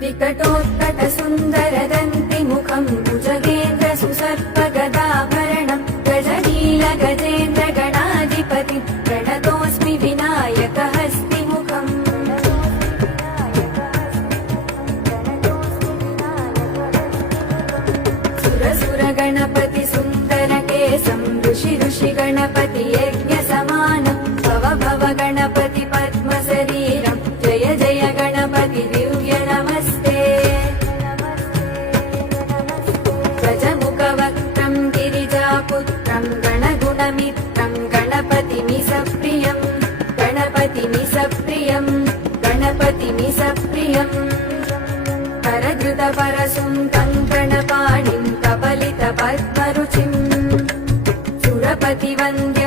विकटोत्कटसुन्दरदन्तिमुखं भुजगेन्द्रसुसर्पगदाभरणं गजनीलगजेन्द्रगणाधिपतिं प्रणतोऽस्मि विनायकहस्तिमुखम् सुरसुरगणपति सुन्दरकेशं ऋषि गणपति यज्ञसमानं भव भव गणपति पद्मशरीरं जय जय गणपति दिव्य नमस्ते गजमुखवक्त्रं गिरिजापुत्रं गणगुणमित्रं गणपतिमिसप्रियं करधृतपरसुन्दं गणपाणिं कपलितपद्मरुचिं सुरपतिवन्द्य